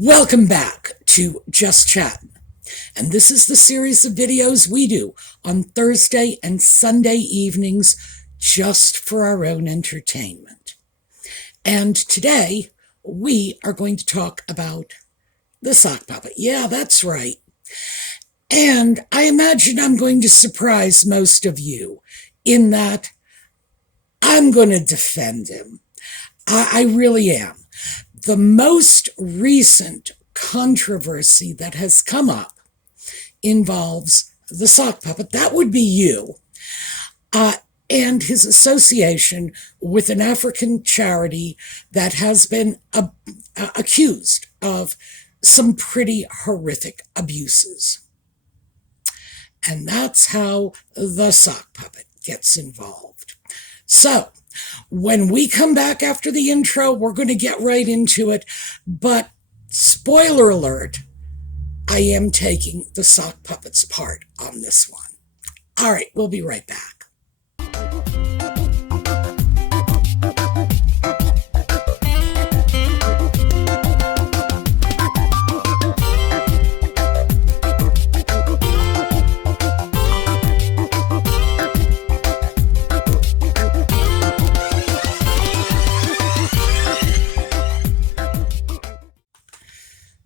Welcome back to Just Chattin, and this is the series of videos we do on Thursday and Sunday evenings just for our own entertainment. And today we are going to talk about the sock puppet. Yeah, that's right. And I imagine I'm going to surprise most of you in that I'm going to defend him. I really am. The most recent controversy that has come up involves the sock puppet. That would be you. And his association with an African charity that has been accused of some pretty horrific abuses. And that's how the sock puppet gets involved. So, when we come back after the intro, we're going to get right into it. But, spoiler alert, I am taking the sock puppet's part on this one. All right, we'll be right back.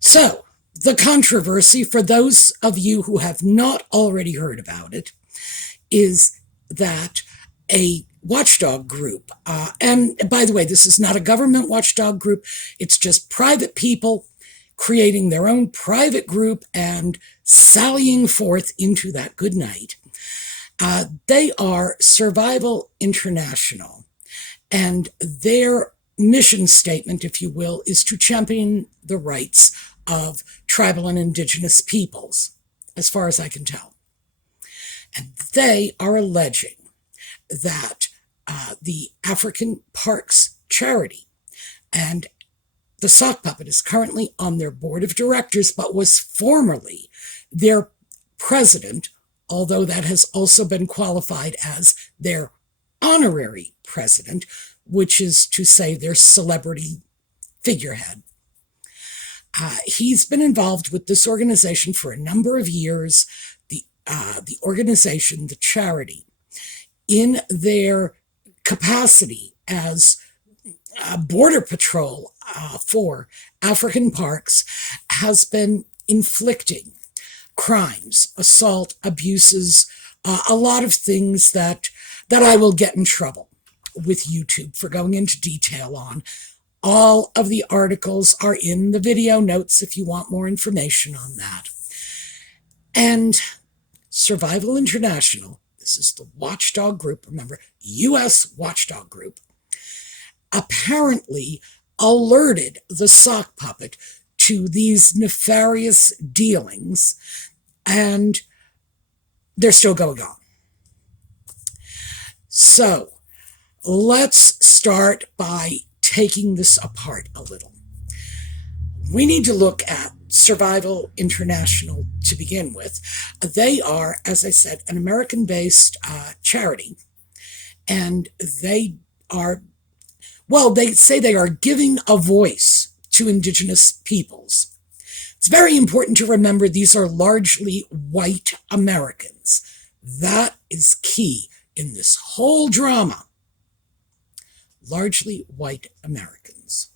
So, the controversy, for those of you who have not already heard about it, is that a watchdog group, and by the way, this is not a government watchdog group, it's just private people creating their own private group and sallying forth into that good night. They are Survival International, and their mission statement, if you will, is to champion the rights of tribal and indigenous peoples, as far as I can tell. And they are alleging that the African Parks Charity and the sock puppet is currently on their board of directors, but was formerly their president, although that has also been qualified as their honorary president, which is to say their celebrity figurehead. He's been involved with this organization for a number of years. The organization, the charity, in their capacity as border patrol for African parks, has been inflicting crimes, assault, abuses, a lot of things that I will get in trouble with YouTube for going into detail on. All of the articles are in the video notes if you want more information on that. And Survival International, this is the watchdog group, remember, U.S. watchdog group, apparently alerted the sock puppet to these nefarious dealings, and they're still going on. So, let's start by taking this apart a little. We need to look at Survival International to begin with. They are, as I said, an American-based charity, and they are, well, they say they are giving a voice to indigenous peoples. It's very important to remember these are largely white Americans. That is key in this whole drama. Largely white Americans.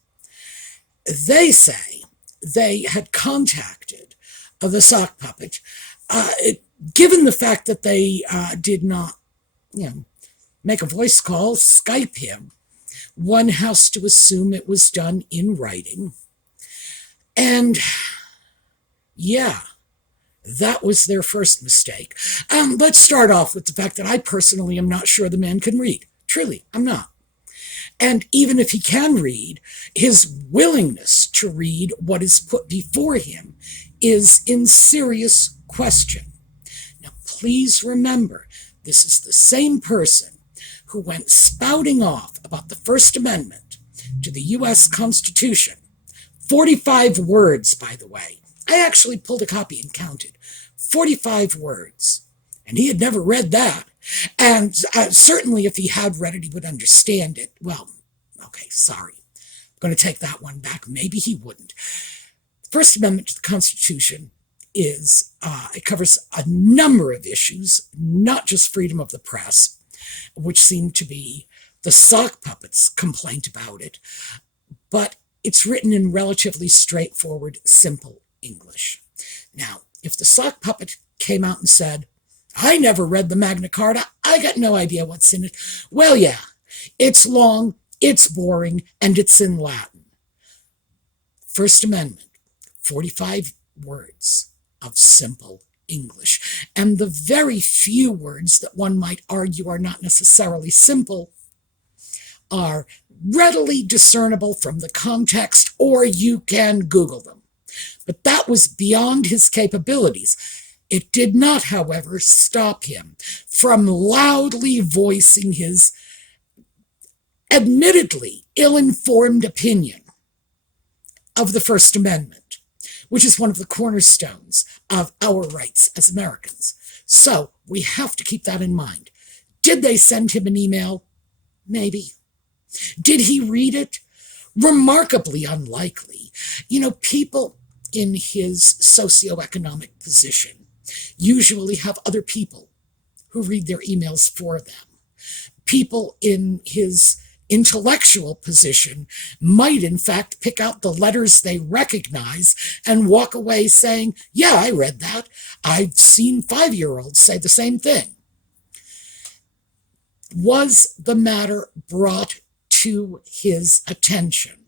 They say they had contacted the sock puppet, given the fact that they did not, make a voice call, Skype him. One has to assume it was done in writing. And yeah, that was their first mistake. Let's start off with the fact that I personally am not sure the man can read. Truly, I'm not. And even if he can read, his willingness to read what is put before him is in serious question. Now, please remember, this is the same person who went spouting off about the First Amendment to the U.S. Constitution. 45 words, by the way. I actually pulled a copy and counted. 45 words. And he had never read that. And certainly if he had read it, he would understand it. Well, okay, sorry. I'm going to take that one back. Maybe he wouldn't. First Amendment to the Constitution is, it covers a number of issues, not just freedom of the press, which seem to be the sock puppets' complaint about it, but it's written in relatively straightforward, simple English. Now, if the sock puppet came out and said, I never read the Magna Carta, I got no idea what's in it, well, yeah, it's long, it's boring, and it's in Latin. First Amendment, 45 words of simple English. And the very few words that one might argue are not necessarily simple are readily discernible from the context, or you can Google them. But that was beyond his capabilities. It did not, however, stop him from loudly voicing his admittedly ill-informed opinion of the First Amendment, which is one of the cornerstones of our rights as Americans. So we have to keep that in mind. Did they send him an email? Maybe. Did he read it? Remarkably unlikely. You know, people in his socioeconomic position usually have other people who read their emails for them. People in his intellectual position might, in fact, pick out the letters they recognize and walk away saying, yeah, I read that. I've seen 5-year-olds say the same thing. Was the matter brought to his attention?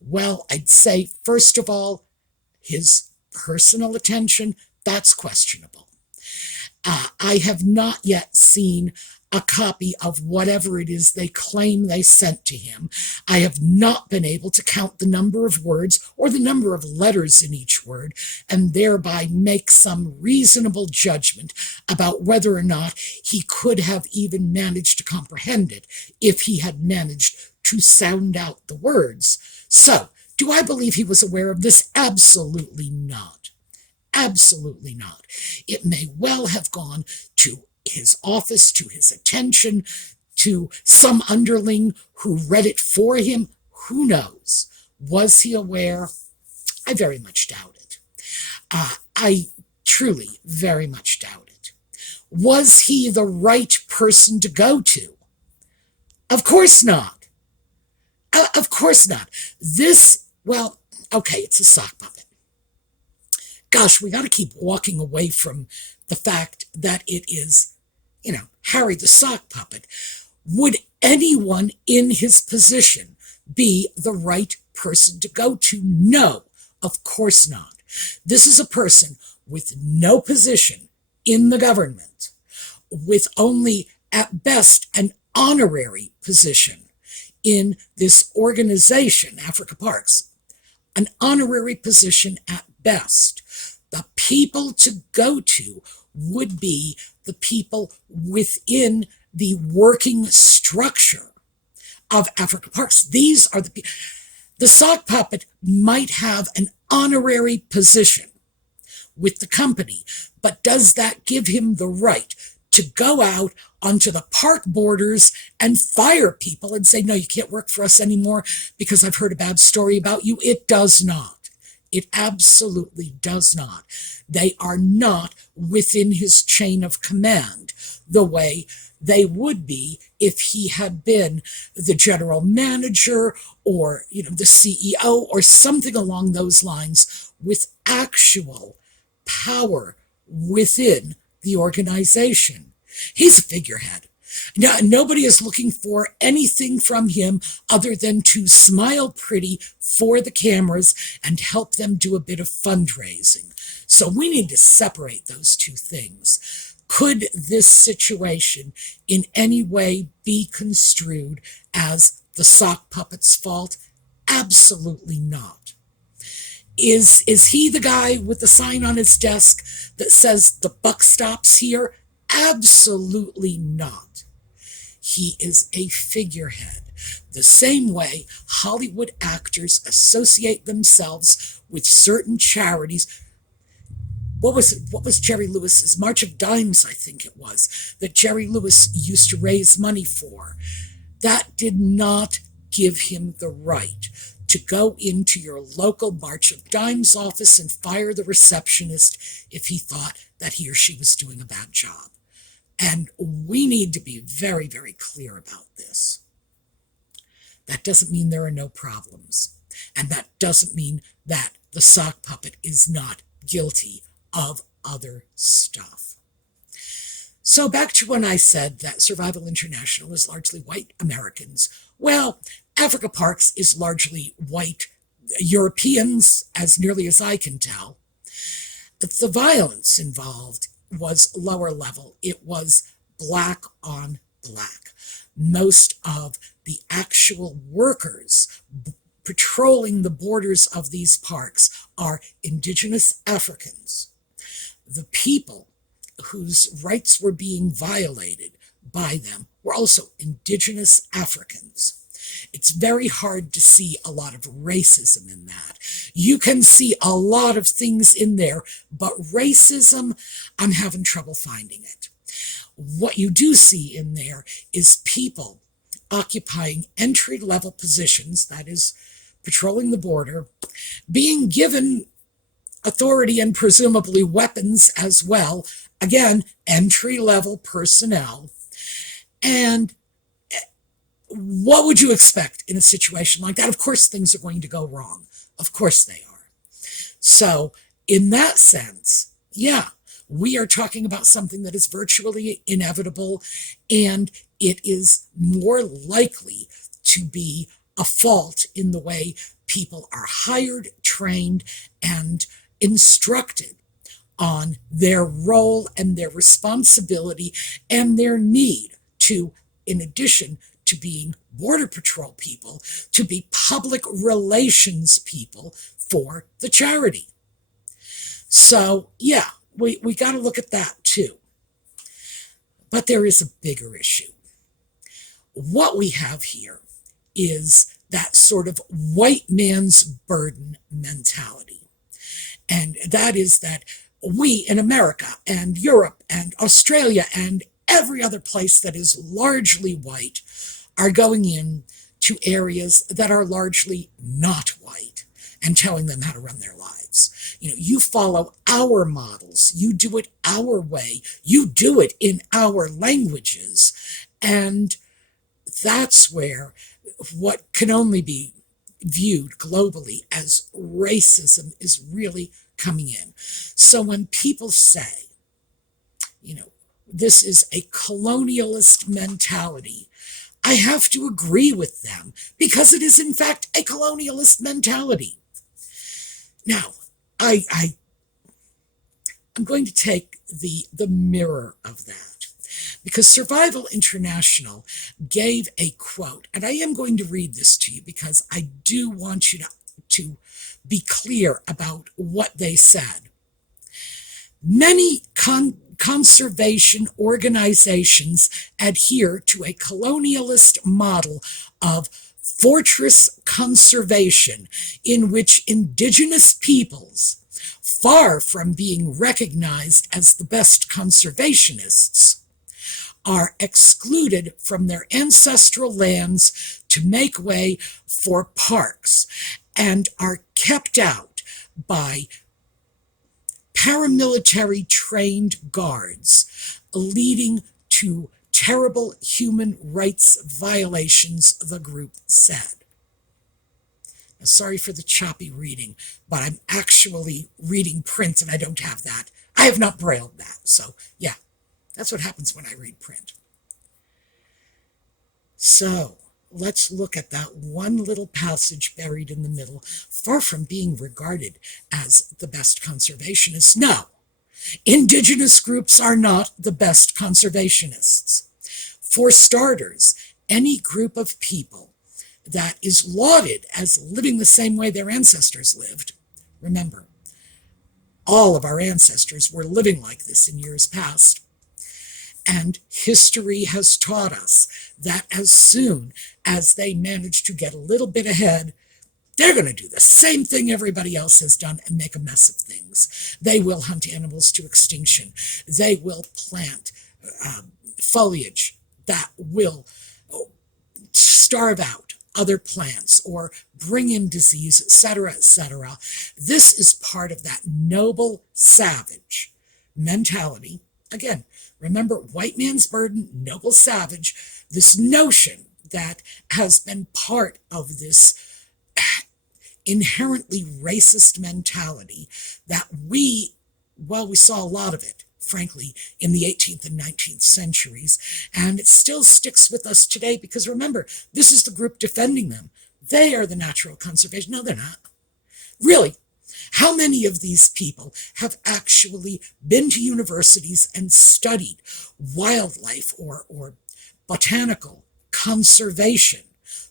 Well, I'd say, first of all, his personal attention, that's questionable. I have not yet seen a copy of whatever it is they claim they sent to him. I have not been able to count the number of words or the number of letters in each word, and thereby make some reasonable judgment about whether or not he could have even managed to comprehend it if he had managed to sound out the words. So, do I believe he was aware of this? Absolutely not. Absolutely not. It may well have gone to his office, to his attention, to some underling who read it for him. Who knows? Was he aware? I very much doubt it. I truly very much doubt it. Was he the right person to go to? Of course not. Of course not. This, well, okay, it's a sock puppet. Gosh, we got to keep walking away from the fact that it is, Harry the sock puppet. Would anyone in his position be the right person to go to? No, of course not. This is a person with no position in the government, with only at best an honorary position in this organization, Africa Parks, an honorary position at best. The people to go to would be the people within the working structure of Africa Parks. These are the people. The sock puppet might have an honorary position with the company, but does that give him the right to go out onto the park borders and fire people and say, no, you can't work for us anymore because I've heard a bad story about you? It does not. It absolutely does not. They are not within his chain of command the way they would be if he had been the general manager or, the CEO or something along those lines with actual power within the organization. He's a figurehead. Now, nobody is looking for anything from him other than to smile pretty for the cameras and help them do a bit of fundraising. So we need to separate those two things. Could this situation in any way be construed as the sock puppet's fault? Absolutely not. Is he the guy with the sign on his desk that says the buck stops here? Absolutely not. He is a figurehead. The same way Hollywood actors associate themselves with certain charities. What was Jerry Lewis's March of Dimes, I think it was, that Jerry Lewis used to raise money for? That did not give him the right to go into your local March of Dimes office and fire the receptionist if he thought that he or she was doing a bad job. And we need to be very, very clear about this. That doesn't mean there are no problems. And that doesn't mean that the sock puppet is not guilty of other stuff. So back to when I said that Survival International is largely white Americans. Well, Africa Parks is largely white Europeans, as nearly as I can tell. The violence involved was lower level. It was black on black. Most of the actual workers patrolling the borders of these parks are indigenous Africans. The people whose rights were being violated by them were also indigenous Africans. It's very hard to see a lot of racism in that. You can see a lot of things in there, but racism, I'm having trouble finding it. What you do see in there is people occupying entry-level positions, that is, patrolling the border, being given authority and presumably weapons as well. Again, entry-level personnel. And what would you expect in a situation like that? Of course, things are going to go wrong. Of course they are. So in that sense, yeah, we are talking about something that is virtually inevitable, and it is more likely to be a fault in the way people are hired, trained, and instructed on their role and their responsibility and their need to, in addition to being Border Patrol people, to be public relations people for the charity. So, yeah, we got to look at that too. But there is a bigger issue. What we have here is that sort of white man's burden mentality. And that is that we in America and Europe and Australia and every other place that is largely white are going in to areas that are largely not white and telling them how to run their lives. You know, you follow our models, you do it our way, you do it in our languages. And that's where what can only be viewed globally as racism is really coming in. So when people say, you know, this is a colonialist mentality, I have to agree with them because it is in fact a colonialist mentality. Now, I'm going to take the mirror of that, because Survival International gave a quote, and I am going to read this to you because I do want you to be clear about what they said. Many conservation organizations adhere to a colonialist model of fortress conservation in which indigenous peoples, far from being recognized as the best conservationists, are excluded from their ancestral lands to make way for parks and are kept out by paramilitary trained guards, leading to terrible human rights violations, the group said. Now, sorry for the choppy reading, but I'm actually reading print and I don't have that. I have not brailled that. So yeah, that's what happens when I read print. So let's look at that one little passage buried in the middle. Far from being regarded as the best conservationists, no, indigenous groups are not the best conservationists. For starters, any group of people that is lauded as living the same way their ancestors lived, remember, all of our ancestors were living like this in years past. And history has taught us that as soon as they manage to get a little bit ahead, they're going to do the same thing everybody else has done and make a mess of things. They will hunt animals to extinction. They will plant foliage that will starve out other plants or bring in disease, etc., etc. This is part of that noble savage mentality. Again, remember, white man's burden, noble savage, this notion that has been part of this inherently racist mentality that we saw a lot of it, frankly, in the 18th and 19th centuries, and it still sticks with us today because remember, this is the group defending them. They are the natural conservation. No, they're not. Really, how many of these people have actually been to universities and studied wildlife or botanical conservation?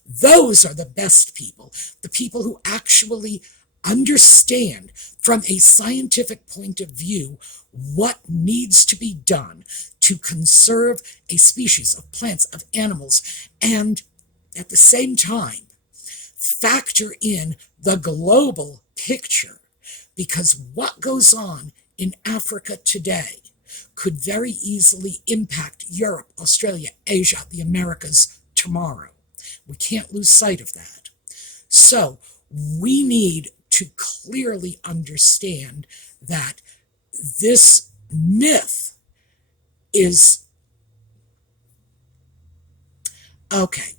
Those are the best people, the people who actually understand from a scientific point of view what needs to be done to conserve a species of plants, of animals, and at the same time factor in the global picture, because what goes on in Africa today could very easily impact Europe, Australia, Asia, the Americas tomorrow. We can't lose sight of that. So we need to clearly understand that this myth is okay.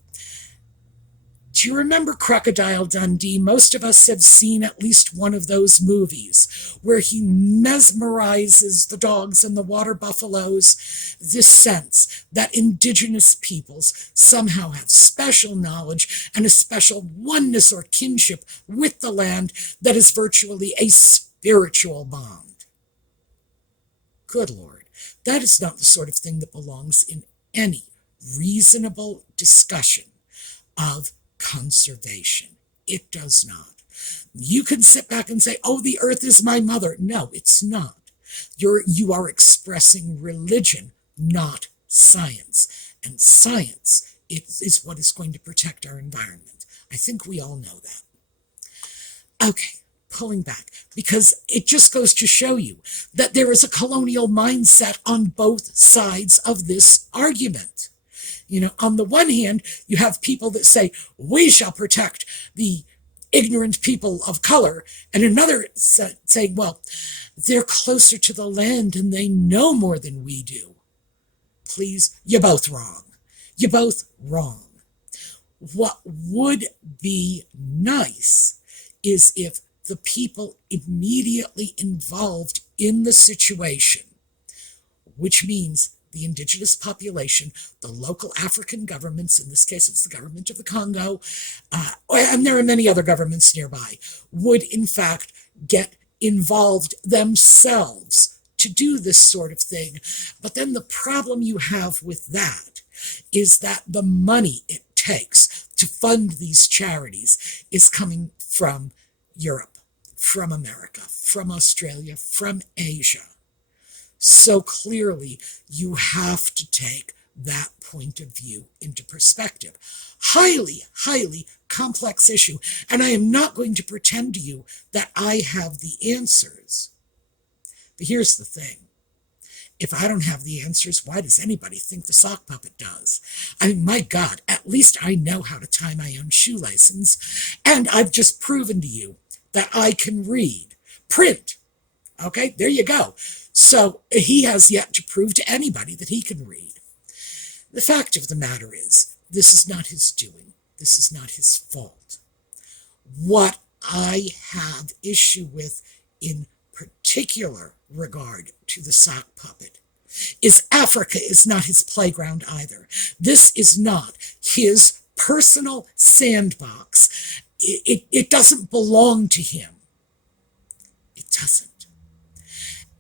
Do you remember Crocodile Dundee? Most of us have seen at least one of those movies where he mesmerizes the dogs and the water buffaloes. This sense that indigenous peoples somehow have special knowledge and a special oneness or kinship with the land that is virtually a spiritual bond. Good Lord, that is not the sort of thing that belongs in any reasonable discussion of conservation. It does not. You can sit back and say, oh, the earth is my mother. No, it's not. You are expressing religion, not science. And science is what is going to protect our environment. I think we all know that. Okay, pulling back, because it just goes to show you that there is a colonial mindset on both sides of this argument. You know, on the one hand, you have people that say, we shall protect the ignorant people of color, and another saying, well, they're closer to the land and they know more than we do. Please, you're both wrong. You're both wrong. What would be nice is if the people immediately involved in the situation, which means the indigenous population, the local African governments, in this case it's the government of the Congo, and there are many other governments nearby, would in fact get involved themselves to do this sort of thing. But then the problem you have with that is that the money it takes to fund these charities is coming from Europe, from America, from Australia, from Asia. So clearly, you have to take that point of view into perspective. Highly, highly complex issue. And I am not going to pretend to you that I have the answers. But here's the thing. If I don't have the answers, why does anybody think the sock puppet does? I mean, my God, at least I know how to tie my own shoelaces. And I've just proven to you that I can read, print. Okay, there you go. So he has yet to prove to anybody that he can read. The fact of the matter is, this is not his doing. This is not his fault. What I have issue with in particular regard to the sock puppet is Africa is not his playground either. This is not his personal sandbox. It doesn't belong to him. It doesn't.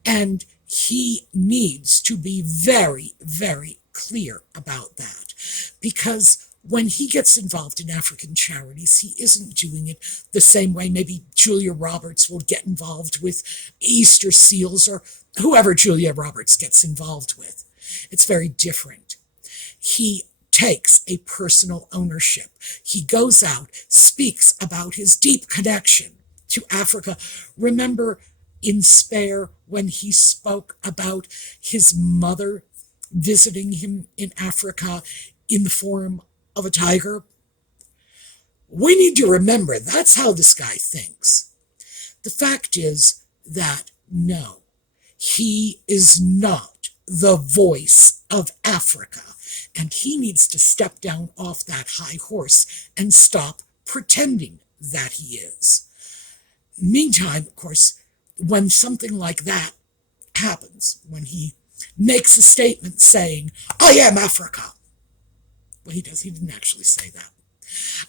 And he needs to be very, very clear about that. Because when he gets involved in African charities, he isn't doing it the same way maybe Julia Roberts will get involved with Easter seals or whoever Julia Roberts gets involved with. It's very different. He takes a personal ownership. He goes out, speaks about his deep connection to Africa. Remember in Spare when he spoke about his mother visiting him in Africa in the form of a tiger? We need to remember that's how this guy thinks. The fact is that no, he is not the voice of Africa, and he needs to step down off that high horse and stop pretending that he is. Meantime, of course, when something like that happens, when he makes a statement saying, I am Africa. Well, he didn't actually say that.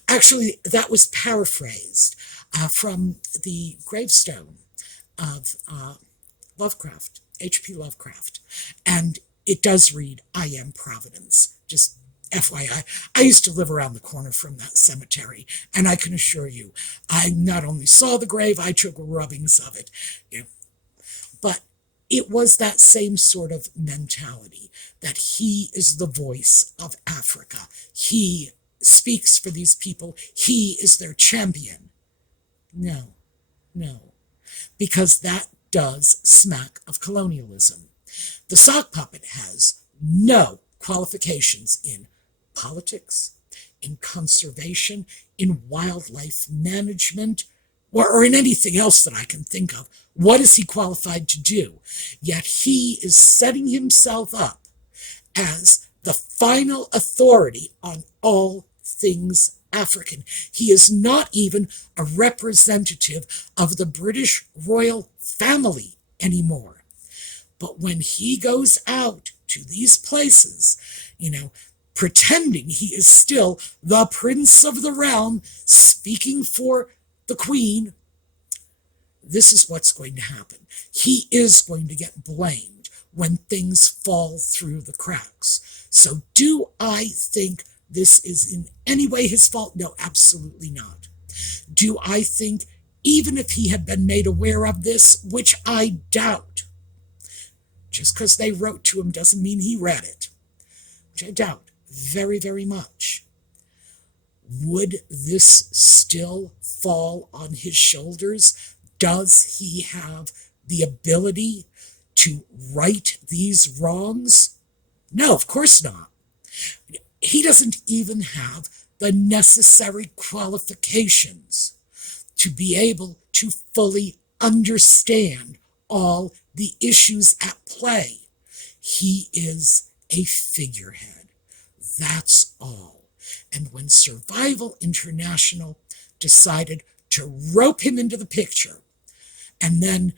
Actually, that was paraphrased from the gravestone of Lovecraft, H.P. Lovecraft. And it does read, I am Providence. Just FYI, I used to live around the corner from that cemetery, and I can assure you, I not only saw the grave, I took rubbings of it. But it was that same sort of mentality that he is the voice of Africa. He speaks for these people. He is their champion. No, because that does smack of colonialism. The sock puppet has no qualifications in politics, in conservation, in wildlife management, or in anything else that I can think of. What is he qualified to do? Yet he is setting himself up as the final authority on all things African. He is not even a representative of the British royal family anymore. But when he goes out to these places, pretending he is still the prince of the realm, speaking for the queen, this is what's going to happen. He is going to get blamed when things fall through the cracks. So do I think this is in any way his fault? No, absolutely not. Do I think even if he had been made aware of this, which I doubt, just because they wrote to him doesn't mean he read it, which I doubt very, very much, would this still fall on his shoulders? Does he have the ability to right these wrongs? No, of course not. He doesn't even have the necessary qualifications to be able to fully understand all the issues at play. He is a figurehead. That's all. And when Survival International decided to rope him into the picture and then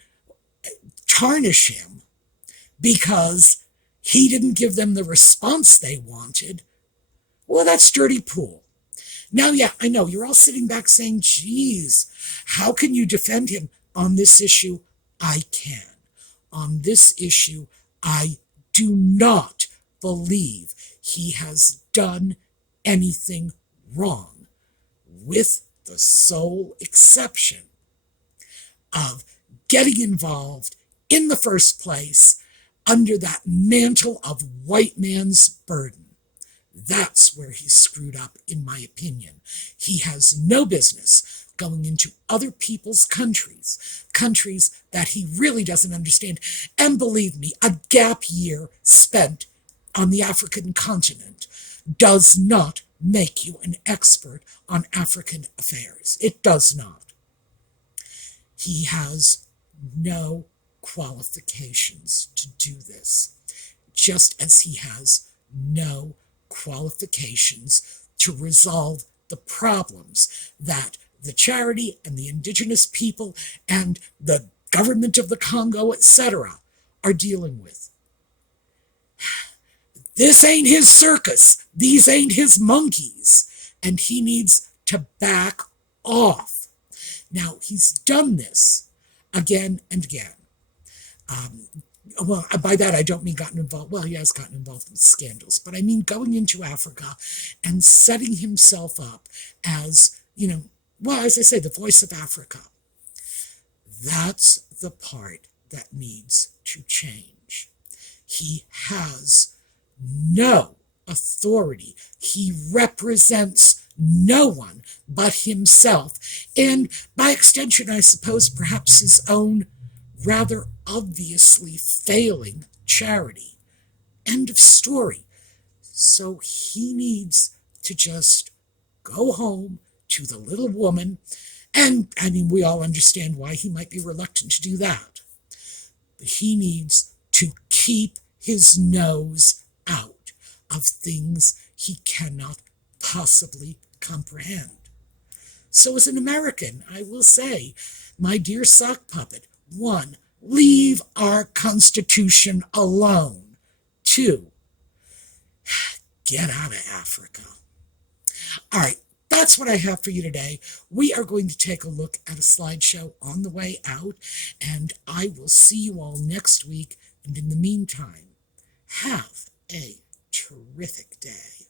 tarnish him because he didn't give them the response they wanted, well, that's dirty pool. Now, yeah, I know you're all sitting back saying, geez, how can you defend him on this issue? I can. On this issue, I do not believe he has done anything wrong, with the sole exception of getting involved in the first place under that mantle of white man's burden. That's where he's screwed up, in my opinion. He has no business going into other people's countries that he really doesn't understand. And believe me, a gap year spent on the African continent does not make you an expert on African affairs. It does not. He has no qualifications to do this, just as he has no qualifications to resolve the problems that the charity and the indigenous people and the government of the Congo, etc., are dealing with. This ain't his circus. These ain't his monkeys. And he needs to back off. Now, he's done this again and again. Well, by that I don't mean gotten involved. Well, he has gotten involved in scandals, but I mean going into Africa and setting himself up as, as I say, the voice of Africa. That's the part that needs to change. He has no authority. He represents no one but himself, and by extension, I suppose, perhaps his own rather obviously failing charity. End of story. So he needs to just go home to the little woman. And, I mean, we all understand why he might be reluctant to do that. But he needs to keep his nose out of things he cannot possibly comprehend. So as an American, I will say, my dear sock puppet, 1, leave our Constitution alone. 2, get out of Africa. All right, that's what I have for you today. We are going to take a look at a slideshow on the way out, and I will see you all next week. And in the meantime, have a terrific day.